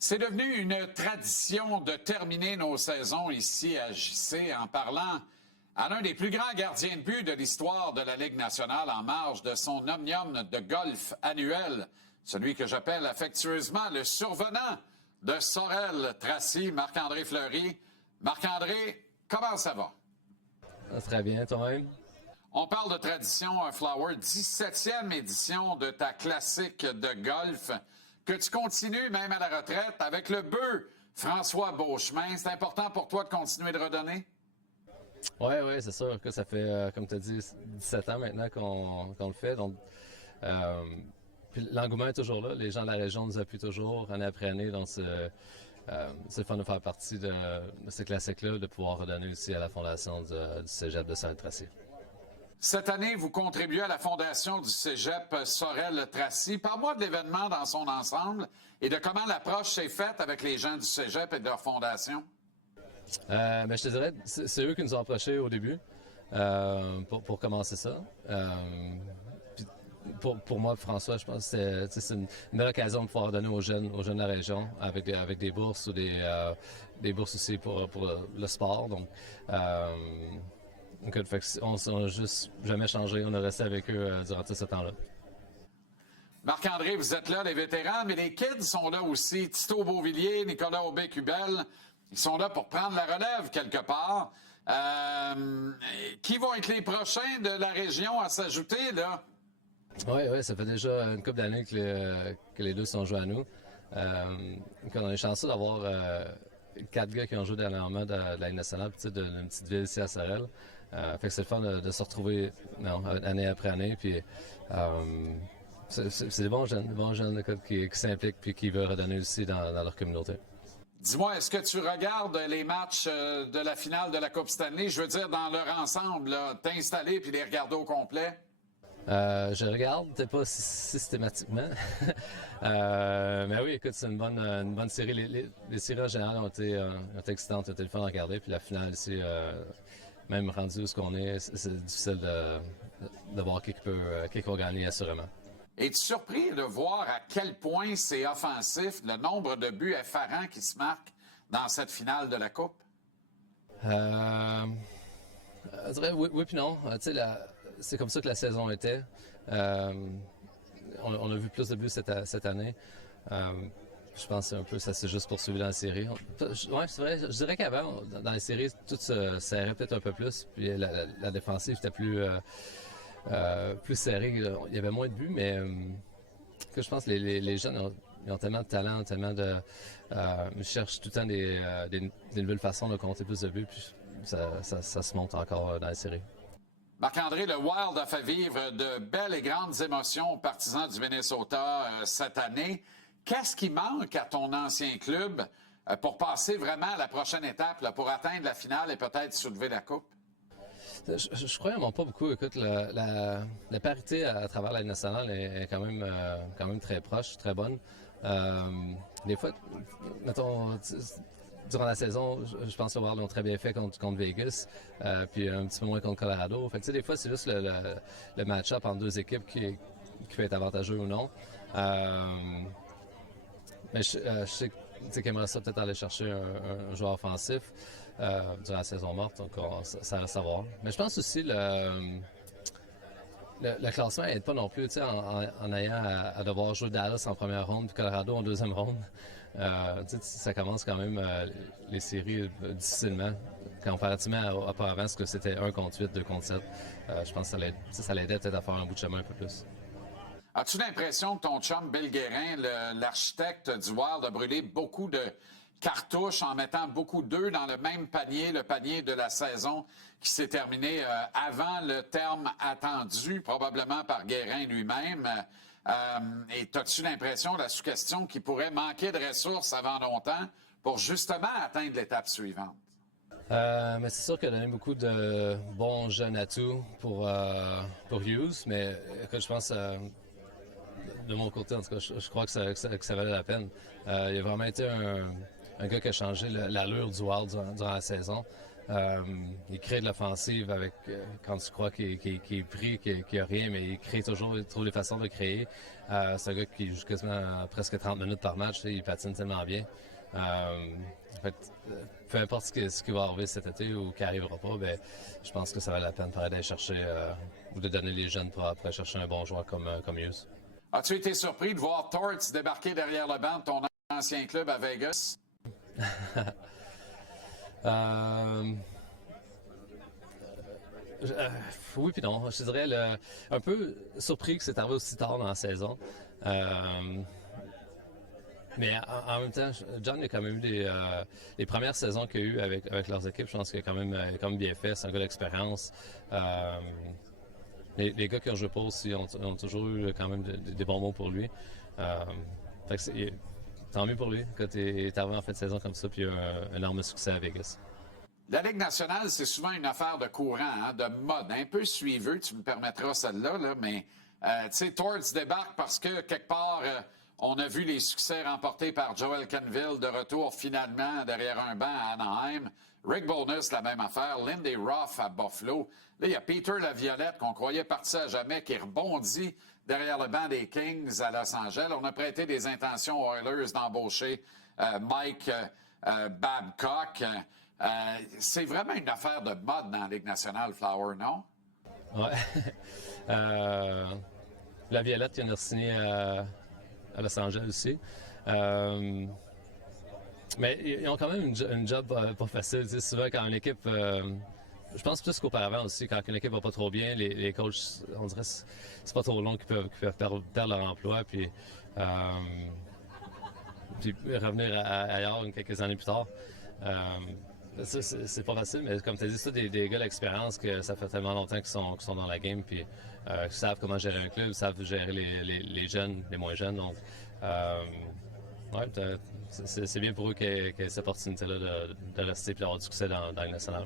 C'est devenu une tradition de terminer nos saisons ici à JC en parlant à l'un des plus grands gardiens de but de l'histoire de la Ligue nationale en marge de son omnium de golf annuel, celui que j'appelle affectueusement le survenant de Sorel-Tracy, Marc-André Fleury. Marc-André, comment ça va? Très bien, toi-même? On parle de tradition, Flower, 17e édition de ta classique de golf, que tu continues même à la retraite avec le bœuf François Beauchemin. C'est important pour toi de continuer de redonner? Oui, c'est sûr que ça fait, comme tu as dit, 17 ans maintenant qu'on le fait. Donc, puis l'engouement est toujours là. Les gens de la région nous appuient toujours, année après année. Donc, c'est le fun de faire partie de ce classique-là, de pouvoir redonner aussi à la fondation du Cégep de Sorel-Tracy. Cette année, vous contribuez à la fondation du Cégep Sorel-Tracy. Parle-moi de l'événement dans son ensemble et de comment l'approche s'est faite avec les gens du Cégep et de leur fondation. Je te dirais, c'est eux qui nous ont approchés au début pour commencer ça. Pour moi, François, je pense que c'est une belle occasion de pouvoir donner aux jeunes de la région avec des bourses ou des bourses aussi pour le sport. Donc, on n'a juste jamais changé. On a resté avec eux durant tout ce temps-là. Marc-André, vous êtes là, les vétérans, mais les kids sont là aussi. Tito Beauvillier, Nicolas Aubé-Cubel, ils sont là pour prendre la relève quelque part. Qui vont être les prochains de la région à s'ajouter, là? Oui, ça fait déjà une couple d'années que les deux sont joués à nous. On est chanceux d'avoir 4 gars qui ont joué dernièrement de la Ligue nationale, d'une petite ville ici à Sorel. Fait que c'est le fun de se retrouver année après année. Puis, c'est des bons jeunes qui s'impliquent puis qui veulent redonner aussi dans leur communauté. Dis-moi, est-ce que tu regardes les matchs de la finale de la Coupe Stanley? Je veux dire, dans leur ensemble, t'installer puis les regarder au complet? Je regarde, peut-être pas systématiquement. Mais oui, écoute, c'est une bonne série. Les séries en général ont été excitantes, ont été le fun à regarder. Puis la finale ici, même rendu où ce qu'on est, c'est difficile de voir qui va gagner assurément. Es-tu surpris de voir à quel point c'est offensif, le nombre de buts effarants qui se marquent dans cette finale de la Coupe? Je dirais oui puis non. C'est comme ça que la saison était. On a vu plus de buts cette année. Je pense un peu ça s'est juste poursuivi dans la série. Oui, c'est vrai. Je dirais qu'avant, dans les séries, tout se serrait peut-être un peu plus. Puis la défensive était plus serrée. Il y avait moins de buts, mais que je pense que les jeunes ils ont tellement de talent, tellement de... ils cherchent tout le temps des nouvelles façons de compter plus de buts. Puis ça se monte encore dans la série. Marc-André, le Wild a fait vivre de belles et grandes émotions aux partisans du Minnesota cette année. Qu'est-ce qui manque à ton ancien club pour passer vraiment à la prochaine étape, là, pour atteindre la finale et peut-être soulever la Coupe? Je crois vraiment pas beaucoup. Écoute, la parité à travers la Ligue nationale est quand même très proche, très bonne. Des fois, mettons... Durant la saison, je pense que les Wild l'ont très bien fait contre Vegas, puis un petit peu moins contre Colorado. Fait que, des fois, c'est juste le match-up entre deux équipes qui peut être avantageux ou non. Mais je sais qu'il aimerait ça peut-être aller chercher un joueur offensif durant la saison morte, donc ça reste à voir. Mais je pense aussi le classement n'aide pas non plus, en ayant à devoir jouer Dallas en première ronde puis Colorado en deuxième ronde. Ça commence quand même les séries difficilement, comparativement à auparavant, ce que c'était 1 contre 8, 2 contre 7. Je pense que ça l'aidait peut-être à faire un bout de chemin un peu plus. As-tu l'impression que ton chum Bill Guérin, l'architecte du Wild, a brûlé beaucoup de cartouches en mettant beaucoup d'œufs dans le même panier, le panier de la saison qui s'est terminé avant le terme attendu, probablement par Guérin lui-même. Et as-tu l'impression, la sous-question, qu'il pourrait manquer de ressources avant longtemps pour justement atteindre l'étape suivante? Mais c'est sûr qu'il a donné beaucoup de bons jeunes atouts pour Hughes, mais écoute, je pense... de mon côté, en tout cas, je crois que ça valait la peine. Il a vraiment été un gars qui a changé l'allure du Wild durant la saison. Il crée de l'offensive avec quand tu crois qu'il est pris, qu'il n'y a rien, mais il trouve des façons de créer. C'est un gars qui joue quasiment presque 30 minutes par match, il patine tellement bien. En fait, peu importe ce qui va arriver cet été ou qui n'arrivera pas, ben, je pense que ça vaut la peine d'aller chercher ou de donner les jeunes pour après chercher un bon joueur comme Hughes. As-tu été surpris de voir Torts débarquer derrière le banc de ton ancien club à Vegas? Oui puis non. Je dirais un peu surpris que c'est arrivé aussi tard dans la saison. Mais en même temps, John a quand même eu les premières saisons qu'il a eues avec leurs équipes. Je pense qu'il a quand même bien fait. C'est un gars d'expérience. Les gars qui ont joué pas aussi ont toujours eu quand même des bons mots pour lui. Fait que tant mieux pour lui quand il est arrivé en fin de saison comme ça puis il a eu un énorme succès à Vegas. La Ligue nationale, c'est souvent une affaire de courant, hein, de mode, un peu suiveux, tu me permettras celle-là, là, mais tu sais, Torts débarque parce que, quelque part, on a vu les succès remportés par Joel Canville de retour finalement derrière un banc à Anaheim. Rick Bowness, la même affaire. Lindy Ruff à Buffalo. Là, il y a Peter Laviolette, qu'on croyait parti à jamais, qui rebondit derrière le banc des Kings à Los Angeles. On a prêté des intentions aux Oilers d'embaucher Mike Babcock. C'est vraiment une affaire de mode dans la Ligue nationale, Flower, non? Ouais. Laviolette, il en a signé à Los Angeles aussi. Mais ils ont quand même une job pas facile. Tu sais, souvent, quand une équipe... je pense plus qu'auparavant aussi, quand une équipe va pas trop bien, les coachs, on dirait c'est pas trop long qu'ils peuvent perdre leur emploi puis revenir ailleurs quelques années plus tard. C'est pas facile, mais comme tu as dit, c'est des gars d'expérience que ça fait tellement longtemps qu'ils sont dans la game, puis qui savent comment gérer un club, savent gérer les jeunes, les moins jeunes. Donc, ouais, c'est bien pour eux qu'il y ait cette opportunité-là de rester et d'avoir du succès dans le national.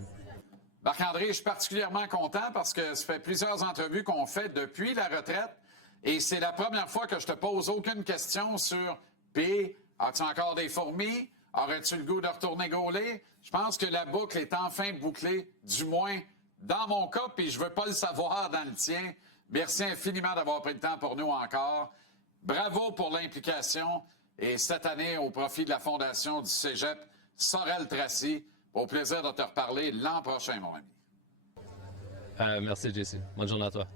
Marc-André, je suis particulièrement content parce que ça fait plusieurs entrevues qu'on fait depuis la retraite et c'est la première fois que je te pose aucune question sur P. As-tu encore des fourmis? Aurais-tu le goût de retourner gauler? Je pense que la boucle est enfin bouclée, du moins dans mon cas, puis je veux pas le savoir dans le tien. Merci infiniment d'avoir pris le temps pour nous encore. Bravo pour l'implication et cette année au profit de la fondation du Cégep Sorel-Tracy. Au plaisir de te reparler l'an prochain, mon ami. Merci, JC. Bonne journée à toi.